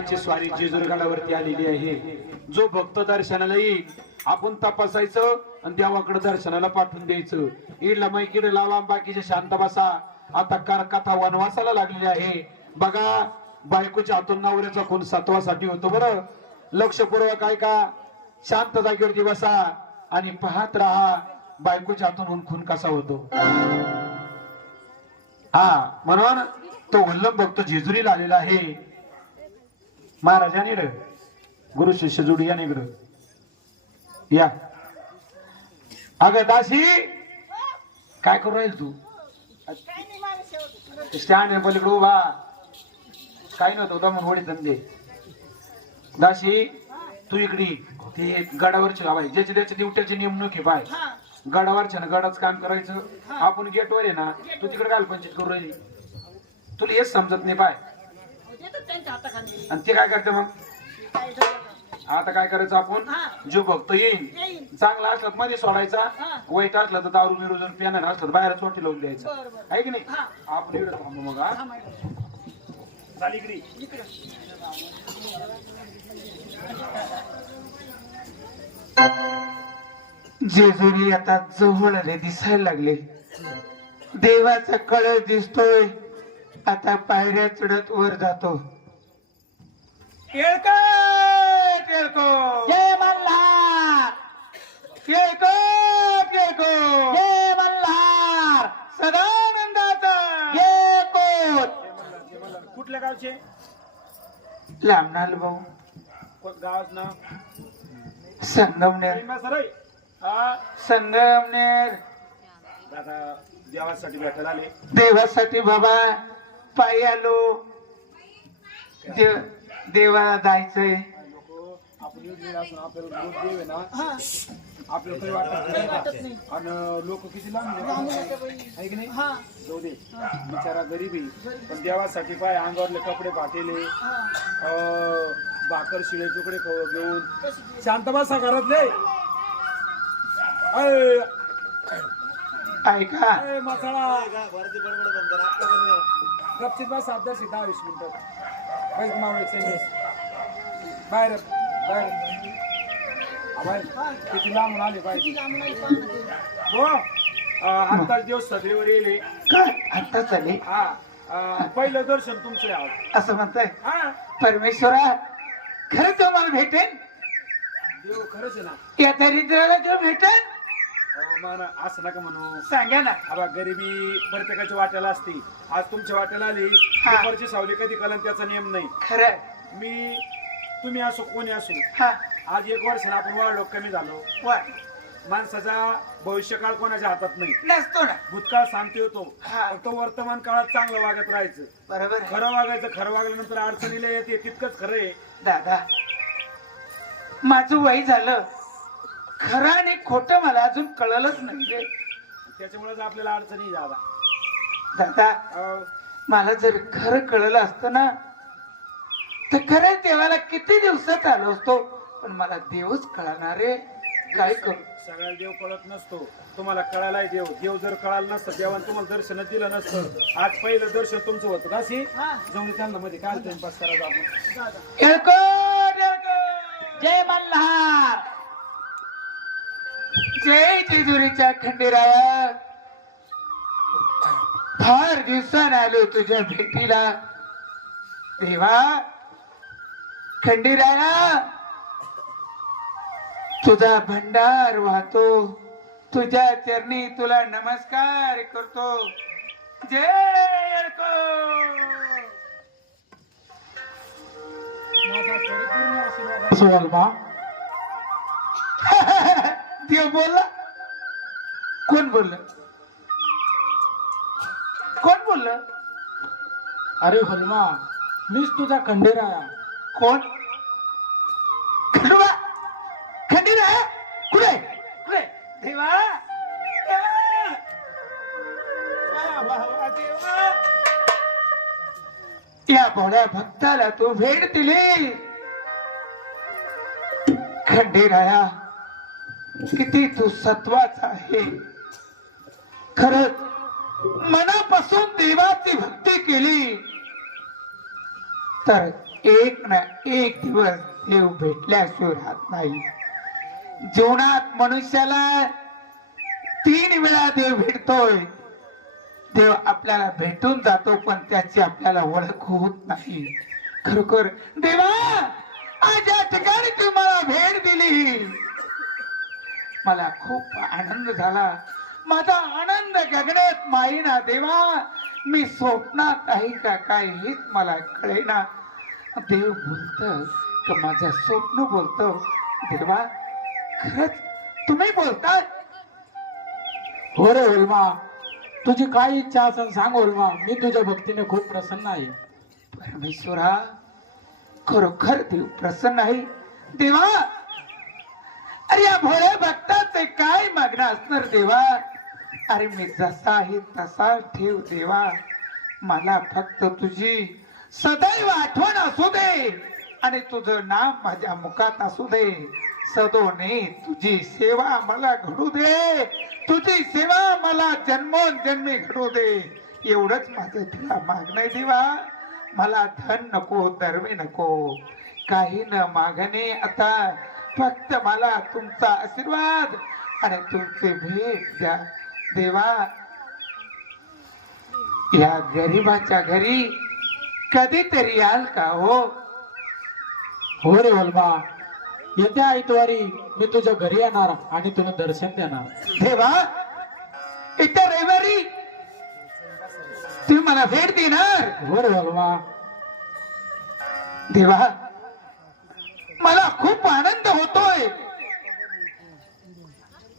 देवाची स्वारी जेजुरगडावरती आलेली आहे. जो भक्त दर्शनाला येईल आपण तपासायचं आणि देवाकडे दर्शनाला पाठवून द्यायचं. इडला मैकीड लावा बाकीचे शांत बसा. आता कथा वनवासाला लागलेली आहे. बघा बायकोच्या हातून नवऱ्याचा खून सत्वासाठी होतो. बरं लक्षपूर्वक ऐका, शांत जागेवरती बसा आणि पाहत राहा बायकोच्या हातून खून कसा होतो. हा म्हणून तो वल्लभ भक्त जेजुरीला आलेला आहे. महाराजांनी गुरु शिष्य जोडी या निगड या. अगं दासी काय करू राहील तू? स्टँड आहे पलीकडे उभा. काही नव्हतं दमून होडी धंदे. दासी तू इकडे ते गडावरची बाई ज्याची त्याची ड्युट्याची नेमणूक आहे. पाय गडावरच्या ना गडाच काम करायचं. आपण गेटवर आहे ना, तू तिकडे घाल पंचायत करू राहिली. तुला हेच समजत नाही. पाय आणि ते काय करते मग? आता काय करायचं आपण? जो भक्त येईल चांगला असला मध्ये सोडायचा, वाईट असला तर दारू बिरू जण पिणार असलं तर बाहेरच वाटी लावून द्यायचं. आहे की नाही? आपण इकडे थांबू मग. जेजुरी आता जवळ रे दिसायला लागले. देवाचा कळस दिसतोय. आता पायऱ्या चढत वर जातो. केळकर केळकर जय मल्हार, केळकर केळकर जय मल्हार, सदानंदाचा जय कोट. कुठल्या गावचे? लांबनाल भाऊ. गावाचं नाव संगमनेर. संगमनेर. आता देवासाठी भेटायला आले. देवासाठी बाबा पायी आलो. देवाला जायचंय. आपण आपल्याला लोक देव आहे ना, आपल्याला काही वाटत नाही. आणि लोक किती लांब आहे की नाही? जाऊ दे, बिचारा गरीबी पण देवासाठी पाय अंगावरले कपडे फाटेले, भाकर शिळे तुकडे घेऊन शांत बसा घरातले. ऐका मसाळा गपचित बस 10-20 मिनिटं काहीच मावळे बाहेर बाहेर किती लांबून आले पाहिजे. हो आत्ताच दिवस सदैवर येले काय आता चाले हा पहिलं दर्शन तुमचं आहे आज. असं म्हणताय हा परमेश्वरा खरंच तो मला भेटेल देव खरंच आहे ना. या दरिद्राला तो भेटेल मान असं नका म्हणू. सांगा ना आबा गरिबी प्रत्येकाच्या वाट्याला असते. आज तुमच्या वाट्याला आली हा. दुपारची सावली कधी कलन त्याचा नियम नाही. खरं मी तुम्ही असो कोणी असो हा आज 1 वर्षाने आपण वाढलो कमी झालो. वा माणसाचा भविष्यकाळ कोणाच्या हातात नाही. नसतो ना भूतकाळ सांगते होतो हा. फक्त वर्तमान काळात चांगलं वागत राहायचं. बरोबर आहे. खरं वागायचं. खरं वागल्यानंतर अडचणीला येते तितकंच खरं आहे. दादा माझं वय झालं खरं आणि खोटं मला अजून कळलंच नाही रे त्याच्यामुळेच आपल्याला अडचणी झाला. दादा अहो, मला जर खरं कळलं असतं ना तर खरं देवाला किती दिवसात आलो असतो पण मला देवच कळणार रे काय करू सगळ्याला देव कळत नसतो. तुम्हाला कळालाय देव. देव जर कळाला नसतं देवाने तुम्हाला दर्शन दिलं नसतं. आज पहिलं दर्शन तुमचं होतं ना सी जाऊन त्यांना मध्ये काय टाइमपास करायचा आपण. येळकोट, येळकोट. जय मल्हार. जय जेजुरीच्या खंडेराया फार दिवसानं आलो तुझ्या भेटीला देवा खंडेराया तुझा भंडार वाहतो तुझ्या चरणी तुला नमस्कार करतो जय येळकोट. माझा परिपूर्ण आशीर्वाद देव बोलला कोण बोललं कोण बोललं अरे हलमा मीच तुझा खंडेराया. कोण खंडोबा खंडीराया कुठे कुठे देवा देवा. वा, वा, वा, देवा. या भोळ्या भक्ताला तू भेट दिली खंडेराया किती तू सत्वाचा आहे खरंच मनापासून देवाची भक्ती केली तर एक ना एक दिवस देव भेटल्याशिवाय राहत नाही. जीवनात मनुष्याला 3 वेळा देव भेटतोय. देव आपल्याला भेटून जातो पण त्याची आपल्याला ओळख होत नाही. खरोखर देवा आज या ठिकाणी तू मला भेट दिली मला खूप आनंद झाला. माझा आनंद गगनात माईना देवा मी स्वप्नात आहे का काय हेच मला कळेना. देव बोलत का माझं स्वप्न बोलतो देवा खरंच तुम्ही बोलताय. हो रे होलमा तुझी काय इच्छा असेल सांग होलमा मी तुझ्या भक्तीने खूप प्रसन्न आहे. परमेश्वरा खरोखर देव प्रसन्न आहे देवा. अरे या भोळ्या भक्ताचे काय मागणं असणार देवा. अरे मी जसा आहे तसा ठेव देवा. मला फक्त तुझी सदैव आठवण असू दे आणि तुझं नाम माझ्या मुखात असू दे. सदोने तुझी सेवा मला घडू दे. तुझी सेवा मला जन्मोजन्मी घडू दे. एवढंच माझं तुला मागणं देवा. मला धन नको धर्मी नको काही न मागणे आता फक्त मला तुमचा आशीर्वाद आणि तुमचे भेट द्या देवा. या गरीबाच्या घरी कधीतरी याल का हो. हो रे होलमा येत्या आयतवारी मी तुझ्या घरी येणार आणि तुला दर्शन देणार. देवा येत्या रविवारी तुम्ही मला भेट देणार हो रे होलमा. देवा मला खूप आनंद होतोय.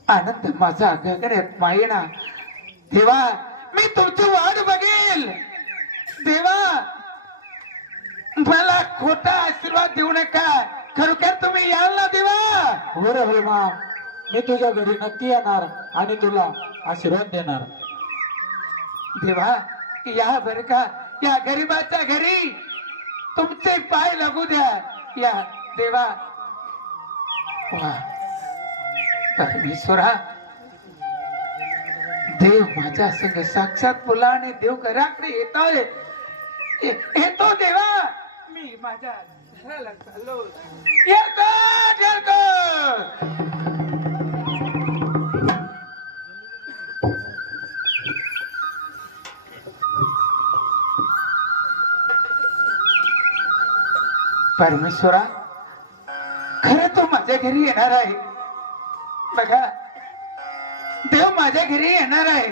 आनंद माझा गगनात मायेना देवा. मी तुमची वाट बघेल देवा. मला खोटा आशीर्वाद देऊ नका. खरोखर तुम्ही याल ना देवा. हो रे होलमा मी तुझ्या घरी नक्की येणार आणि तुला आशीर्वाद देणार. देवा या बर का या गरीबाच्या घरी तुमचे पाय लागू द्या या देवा. वा परमेश्वरा देव माझ्या संग साक्षात बोला आणि देव घराकडे येतोय येतो देवा. मी माझ्या घराला चाललो. येळकोट, येळकोट. परमेश्वरा, खरं तू माझ्या घरी येणार आहे. बघा, देव माझ्या घरी येणार आहे,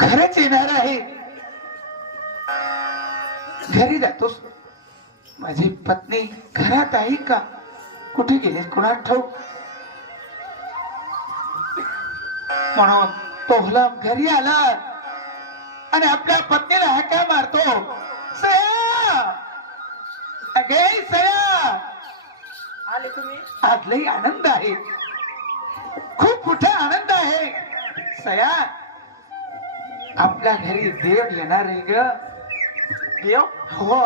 खरंच येणार आहे. घरी जातोस. माझी पत्नी घरात आहे का? कुठे गेली कुणाला ठाऊक. म्हणून तो गुलाम घरी आला आणि आपल्या पत्नीला हाका मारतो. सया, अगे सया, आले तुम्ही? आज लई आनंद आहे, खूप मोठा आनंद आहे. सया, आपल्या घरी देव येणार आहे ग. देव? हो.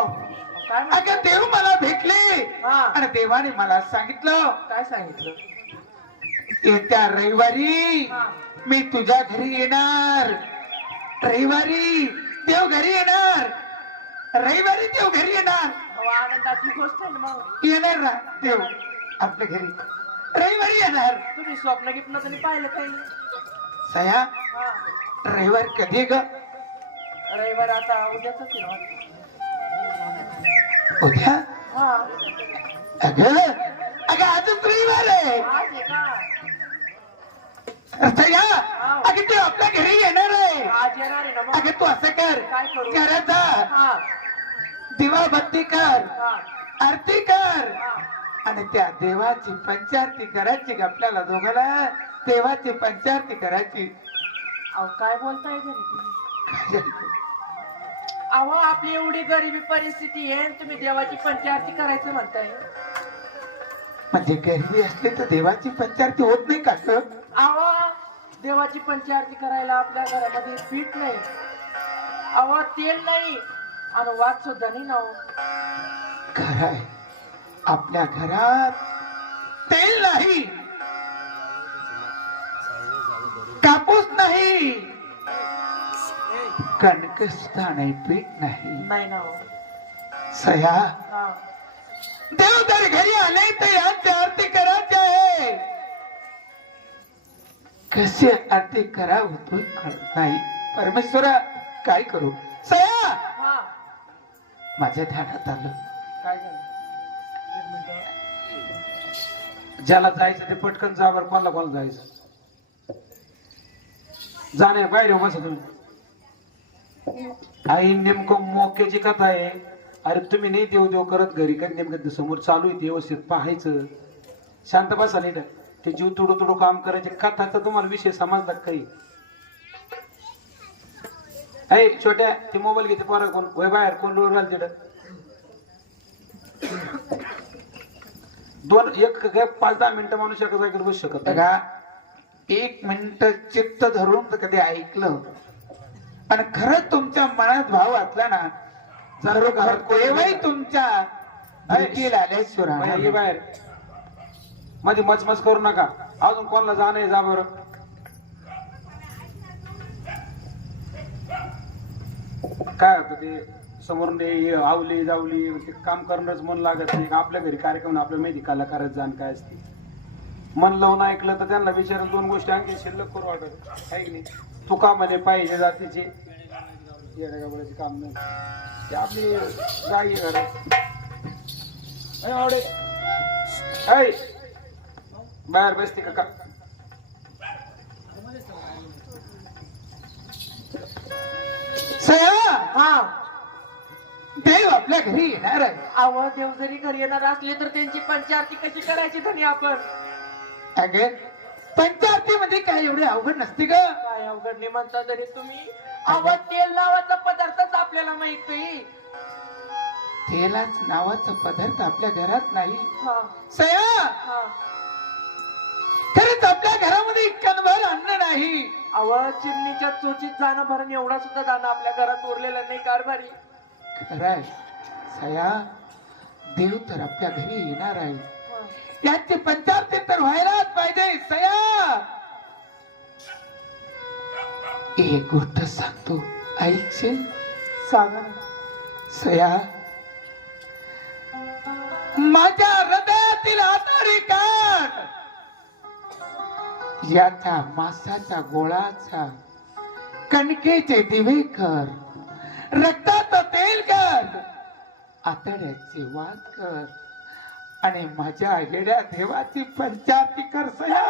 काय अगं देव मला भेटले हा. आणि देवाने मला सांगितलं काय सांगितलं? येत्या रविवारी हा. मी तुझ्या घरी येणार. रविवारी देव घरी येणार. रविवारी देव घरी येणार. अहो, आनंदाची गोष्ट आहे ना मग. येणार ना देव आपल्या घरी. रविवारी येणार. तुम्ही स्वप्न गिप्न तरी पाहिलं काही? सया, हा. रविवार कधी ग? रविवार आता उद्याच आहे ना वाटतं. उद्या? हा. अगं अगं आजच रविवार आहे. आज आहे का? सया, अगं ते आपल्या घरी येणार आहे. आज येणार आहे ना मग. अगं तू असं कर, काय करू? घरात जा, हा. दिवा बत्ती कर, हा. आरती कर हा. आणि त्या देवाची पंचारती करायची. आपल्याला दोघाला देवाची पंचारती करायची. अहो, काय बोलताय घरी तुम्ही? काय झालं? अहो, आपली एवढी गरिबी परिस्थिती आहे आणि तुम्ही देवाची पंचारती करायचं म्हणताय. म्हणजे गरिबी असली तर देवाची पंचारती होत नाही का ग? अहो, देवाची पंचारती करायला आपल्या घरामध्ये पीठ नाही, अहो तेल नाही आणि वाद सुद्धा नाही ना हो. खरं आहे, आपल्या घरात तेल नाही, कापूस नाही, कणक सुद्धा नाही, पीठ नाही. नाही ना हो. सया, हा. देव जर घरी आले तर यांची आरती करायची आहे. कशी आरती करावं तू कळत नाही. परमेश्वरा, काय करू? सया, हा. माझ्या ध्यानात आलं, काय झालं? ज्याला जायचं ते पटकन जा बरं. कोणाला कोणाला जायचं? जाणे बाहेर बसा तुम्ही. आई नेमकं मोक्याची कथा आहे. अरे तुम्ही नाही देव देव करत घरी, काय नेमकं समोर चालू आहे ते व्यवस्थित पाहायचं. शांत बसा नाही ते जीव तुडू तुडू काम करायचे. कथाचा तुम्हाला विषय समजला काही? ऐ छोट्या, ते मोबाईल घेते पोरा कोण वय बाहेर कोण लोर घाल तिथं. दोन एक 5-10 मिनिटं माणूस एका जागेवर बसू शकत नाही का? 1 मिनिट चित्त धरून तर कधी ऐकलं आणि खरंच तुमच्या मनात भाव घातला ना, सर्व घरात कोणी तुमच्या भेटीला आल्याशिवाय ये बाहेर मध्ये मचमच करू नका. अजून कोणाला जाणं जा बरं. काय होतं ते समोरून आवली जावली ते काम करणंच मन लागत नाही. आपल्या घरी कार्यक्रम आपल्या माहिती कलाकारच जाण काय असते. मन लावून ऐकलं तर त्यांना विचारून 2 गोष्टी आणखी शिल्लक करू वाटत आहे की नाही. तुका म्हणे पाहिजे जातीचे येण्याचे काम नाही. ते आपली गाई घरात आवडे बाहेर बसते का? सया, हा. देव आपल्या घरी येणार आहे. अहो, देव जरी घरी येणार असले तर त्यांची पंचारती कशी करायची धनी आपण? अगे पंचारती मध्ये काय एवढे अवघड नसते ग? काय अवघड नाही म्हणता तरी तुम्ही. अहो, तेल नावाचा पदार्थच आपल्याला माहित नाही. तेलाच नावाचा पदार्थ आपल्या घरात नाही. हा. सया, हा. खरंच आपल्या घरामध्ये कणभर अन्न नाही. अहो, चिमणीच्या चोचीत जाणं भरण एवढा सुद्धा दाणं आपल्या घरात उरलेला नाही कारभारी. खरंय सया, देव तर आपल्या घरी येणार आहे. हा. याची पंचारती तर व्हायलाच पाहिजे. सया, एक गोष्ट सांगतो, ऐकशील? सांगा. सया, माझ्या हृदयातील आधारी काढ, याचा मासाचा गोळाचा कणकेचे दिवे कर, रक्ताचं तेल कर आतड्याचे वाद कर आणि माझ्या येड्या देवाची पंचारती कर सया.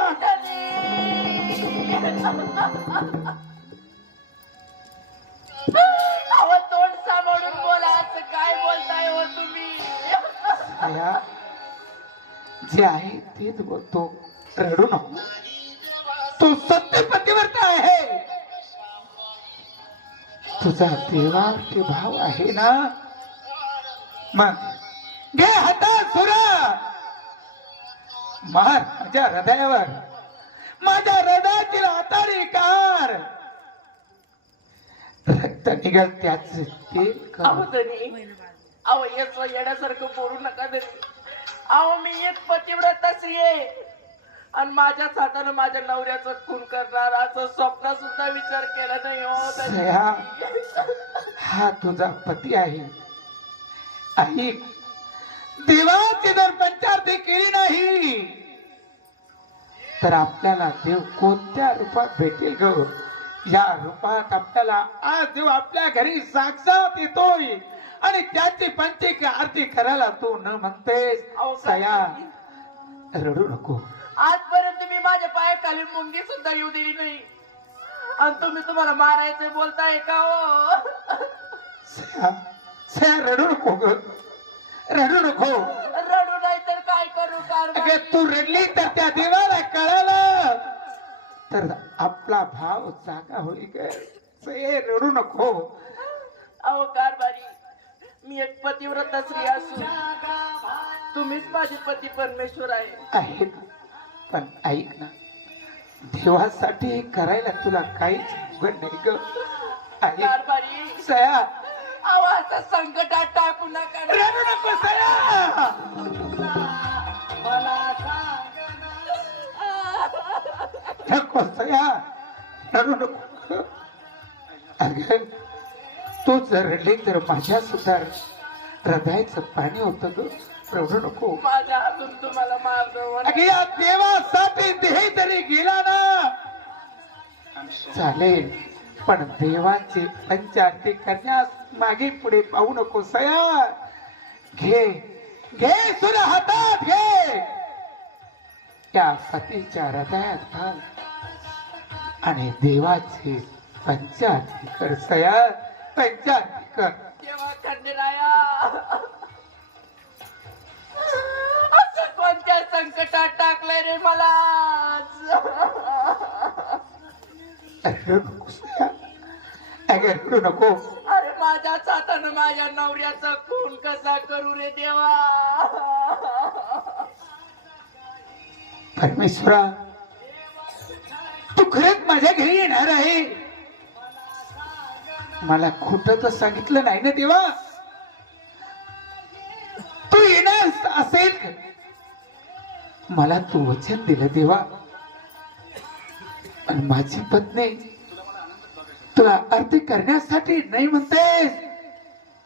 अहो तोंड सांभाळून बोला, असं काय बोलताय हो तुम्ही? सया, जे आहे तेच बोलतो, रडू नको. तू सत्य पतिव्रता आहे. तुझा देवावरती भाव आहे ना, मग घे हातात सुरा, मार माझ्या हृदयावर, माझ्या हृदयातील हाताने कार. रक्त निघल त्याचे ते कर. अहो तरी अहो याच येण्यासारखं बोलू नका तरी. अहो मी एक पतिव्रता स्त्री आहे आणि माझ्याच हातानं माझ्या नवऱ्याचं खून करणार असं स्वप्न सुद्धा विचार केला नाही हो तरी. सया, हा तुझा पती आहे. आई, देवाची जर पंचारती केली नाही तर आपल्याला देव कोणत्या रूपात भेटेल ग? या रूपात आपल्याला आज देव आपल्या घरी साक्षात येतोय आणि त्याची पंचीक आरती करायला तू न म्हणतेस. अहो, सया, रडू नको. आजपर्यंत मी माझ्या पायाखाली मुंगी सुद्धा येऊ दिली नाही आणि तुम्ही तुम्हाला मारायचे बोलताय का हो? सया, सया, रडू नको ग, रडू नको. रडू नाही तर काय करू कारभार? अगं तू रडली तर त्या देवाला कळालं तर आपला भाव जागा होईल ग. सये, रडू नको. अहो कारभारी, मी एक पतिव्रता स्त्री असून तुम्हीच माझे पती परमेश्वर आहे. पण ऐक ना, देवासाठी करायला तुला काहीच उघड नाही ग. ऐक कारभारी, सया, अहो असं संकटात टाकू नका. रडू नको सया, नको सया, रडू नको. अगं तू जर रडली तर माझ्या सुद्धा हृदयाचं पाणी होतं ग. रडू नको. माझ्या हातून तुम्हाला मारलं. अगं या देवासाठी देह तरी गेला ना चालेल, पण देवाची पंचारती करण्यास मागे पुढे पाहू नको सया. घे घे सुर हातात घे, त्या पतीच्या हृदयात घाल आणि देवाची पंचारती कर सया, पंचारती कर. देवा खंडेराया, असं कोणत्या संकटात टाकलंय रे मला आज? रडू नको सया, अगं रडू नको. अरे माझ्याच हातानं माझ्या नवऱ्याचा खून कसा करू रे देवा? परमेश्वरा, तू खरंच माझ्या घरी येणार आहे? मला खोटं तर सांगितलं नाही ना देवा? तू येणार असेल का? मला तू वचन दिलं देवा, पण माझी पत्नी तुला आरती करण्यासाठी नाही म्हणते.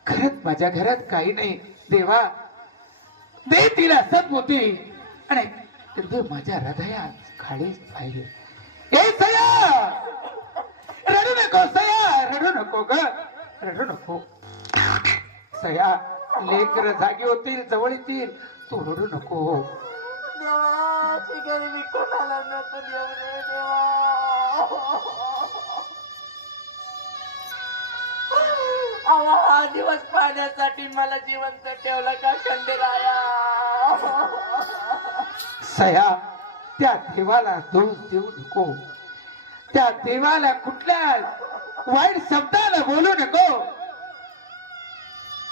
खरंच माझ्या घरात काही नाही देवा. दे तिला सद्बुद्धी आणि दे माझ्या हृदयात खालीच पाहिजे. ए सया, रडू नको सया, रडू नको ग, रडू नको. सया, लेकर जागी होतील, जवळ येतील, तू रडू नको. देवा ठिकाणी मी कोणाला नको देऊ रे देवा. अहो हा दिवस पाहण्यासाठी मला जिवंत ठेवलं का खंडेराया? सया, त्या देवाला दोष देऊ नको. त्या देवाला कुठल्या वाईट शब्दाला बोलू नको.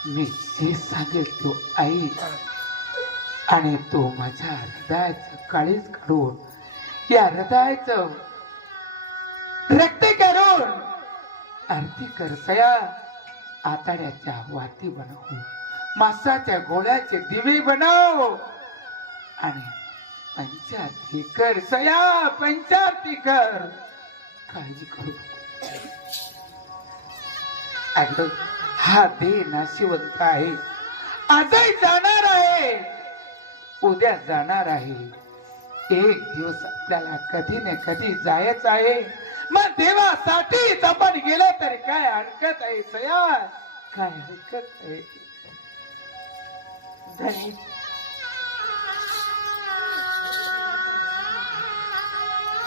मी जे सांगेल तो आई आणि तो माझ्या हृदयाचं काळीज काढून, या हृदयाचं रक्त करून आरती कर सया. आताड्याच्या वाती बनव, मासाच्या गोळ्याचे दिवे बनव आणि पंचारती कर सया, पंचारती कर. काळजी करू नको. हा देह नाशिवंत आहे, आजही जाणार आहे, उद्या जाणार आहे. एक दिवस आपल्याला कधी न कधी जायचं आहे. मग देवासाठीच आपण गेलो तरी काय हरकत आहे सया? काय हरकत आहे? धनी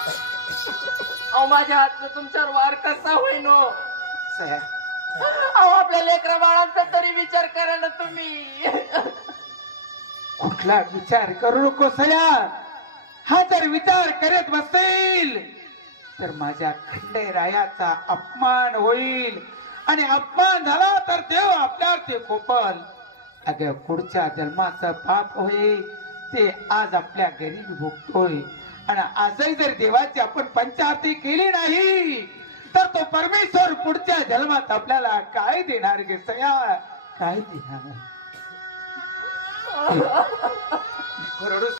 अहो माझ्या हातनं तुमच्यावर वार कसा होईन हो? सया अहो आपल्या लेकरा बाळांचा तरी विचार करा ना तुम्ही. कुठला विचार करू नको सया. हा जर विचार करत बसेल तर माझ्या खंडेरायाचा अपमान होईल आणि अपमान झाला तर देव आपल्यावर ते कोपल. अगं पुढच्या जन्माचं पाप होईल ते आज आपल्या घरी भोगतोय आणि आजही जर देवाची आपण पंचारती केली नाही तर तो परमेश्वर पुढच्या जन्मात आपल्याला काय देणार गे सया? काय देणार?